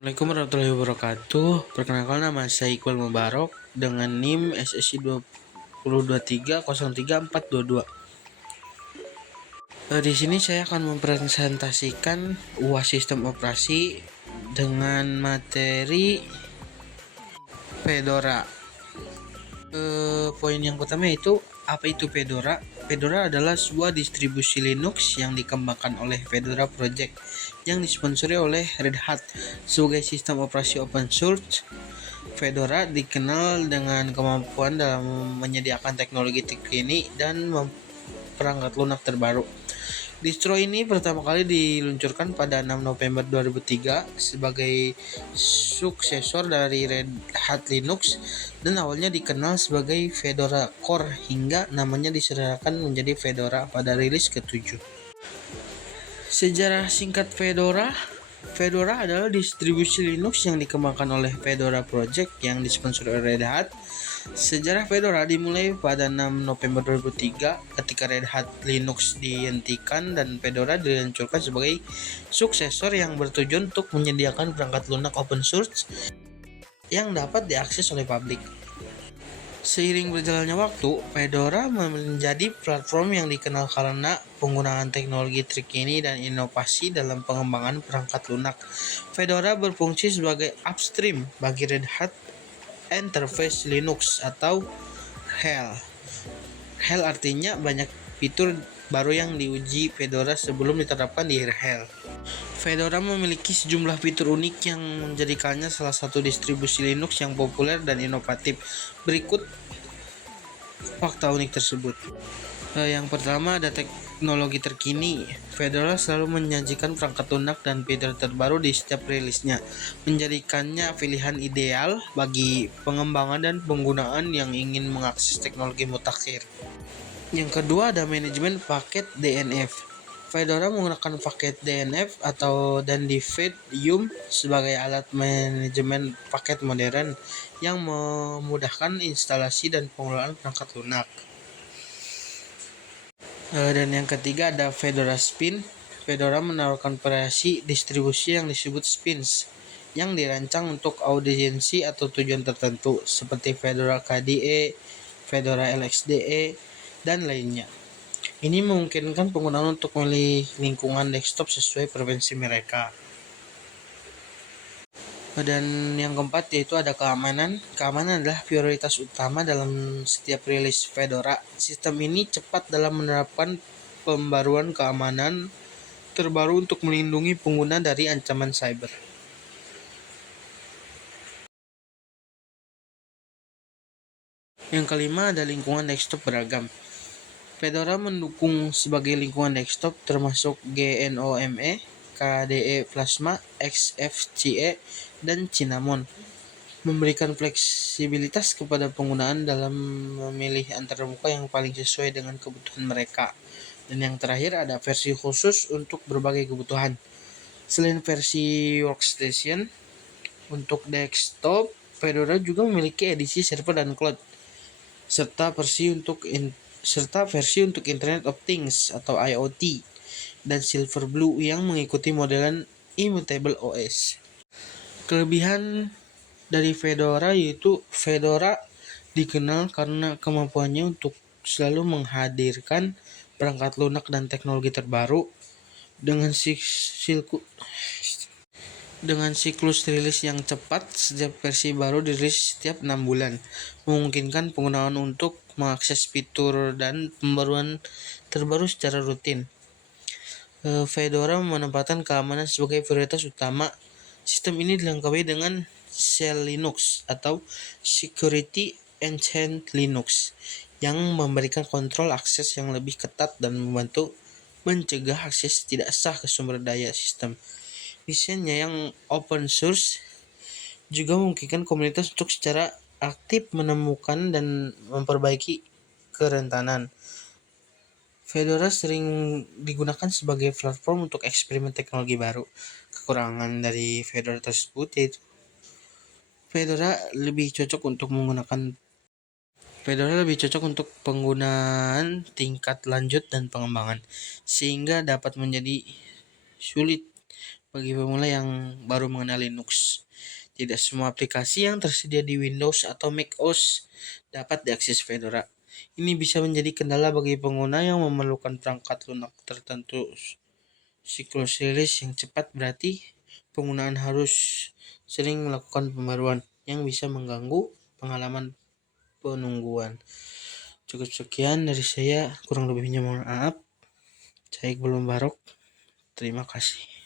Assalamualaikum warahmatullahi wabarakatuh. Perkenalkan, nama saya Iqbal Mubarok dengan NIM SSI 2023034422. Di sini saya akan mempresentasikan UAS sistem operasi dengan materi Fedora. Poin yang pertama yaitu apa itu Fedora? Fedora adalah sebuah distribusi Linux yang dikembangkan oleh Fedora Project yang disponsori oleh Red Hat sebagai sistem operasi open source. Fedora dikenal dengan kemampuan dalam menyediakan teknologi terkini dan perangkat lunak terbaru. Distro ini pertama kali diluncurkan pada 6 November 2003 sebagai suksesor dari Red Hat Linux dan awalnya dikenal sebagai Fedora Core hingga namanya disederhanakan menjadi Fedora pada rilis ke-7. Sejarah singkat Fedora. Fedora adalah distribusi Linux yang dikembangkan oleh Fedora Project yang disponsori oleh Red Hat. Sejarah Fedora dimulai pada 6 November 2003 ketika Red Hat Linux dihentikan dan Fedora diluncurkan sebagai suksesor yang bertujuan untuk menyediakan perangkat lunak open source yang dapat diakses oleh publik. Seiring berjalannya waktu, Fedora menjadi platform yang dikenal karena penggunaan teknologi terkini dan inovasi dalam pengembangan perangkat lunak. Fedora berfungsi sebagai upstream bagi Red Hat Enterprise Linux atau HEL. HEL artinya banyak fitur baru yang diuji Fedora sebelum diterapkan di HEL. Fedora memiliki sejumlah fitur unik yang menjadikannya salah satu distribusi Linux yang populer dan inovatif. Berikut fakta unik tersebut. Yang pertama, ada teknologi terkini. Fedora selalu menyajikan perangkat lunak dan fitur terbaru di setiap rilisnya, menjadikannya pilihan ideal bagi pengembangan dan penggunaan yang ingin mengakses teknologi mutakhir. Yang kedua, ada manajemen paket DNF. Fedora menggunakan paket DNF atau Dandified Yum sebagai alat manajemen paket modern yang memudahkan instalasi dan pengelolaan perangkat lunak. Dan yang ketiga ada Fedora Spin. Fedora menawarkan variasi distribusi yang disebut spins yang dirancang untuk audiensi atau tujuan tertentu seperti Fedora KDE, Fedora LXDE, dan lainnya. Ini memungkinkan penggunaan untuk memilih lingkungan desktop sesuai preferensi mereka. Dan yang keempat yaitu ada keamanan. Keamanan adalah prioritas utama dalam setiap rilis Fedora. Sistem ini cepat dalam menerapkan pembaruan keamanan terbaru untuk melindungi pengguna dari ancaman cyber. Yang kelima ada lingkungan desktop beragam. Fedora mendukung sebagai lingkungan desktop termasuk GNOME, KDE Plasma, XFCE, dan Cinnamon, memberikan fleksibilitas kepada penggunaan dalam memilih antarmuka yang paling sesuai dengan kebutuhan mereka. Dan yang terakhir ada versi khusus untuk berbagai kebutuhan. Selain versi workstation, untuk desktop, Fedora juga memiliki edisi server dan cloud, serta versi untuk Internet of Things atau IoT dan Silverblue yang mengikuti modelan Immutable OS. Kelebihan dari Fedora yaitu Fedora dikenal karena kemampuannya untuk selalu menghadirkan perangkat lunak dan teknologi terbaru dengan siklus rilis yang cepat. Setiap versi baru dirilis setiap 6 bulan, memungkinkan penggunaan untuk mengakses fitur dan pembaruan terbaru secara rutin. Fedora menempatkan keamanan sebagai prioritas utama. Sistem ini dilengkapi dengan Shell Linux atau Security Enhanced Linux yang memberikan kontrol akses yang lebih ketat dan membantu mencegah akses tidak sah ke sumber daya sistem. Desainnya yang open source juga memungkinkan komunitas untuk secara aktif menemukan dan memperbaiki kerentanan. Fedora sering digunakan sebagai platform untuk eksperimen teknologi baru. Kekurangan dari Fedora tersebut yaitu Fedora lebih cocok untuk penggunaan tingkat lanjut dan pengembangan, sehingga dapat menjadi sulit bagi pemula yang baru mengenal Linux. Tidak semua aplikasi yang tersedia di Windows atau macOS dapat diakses Fedora. Ini bisa menjadi kendala bagi pengguna yang memerlukan perangkat lunak tertentu. Siklus rilis yang cepat berarti penggunaan harus sering melakukan pembaruan yang bisa mengganggu pengalaman penungguan. Cukup sekian dari saya, kurang lebihnya mohon maaf. Saya Iqbal Mubarak. Terima kasih.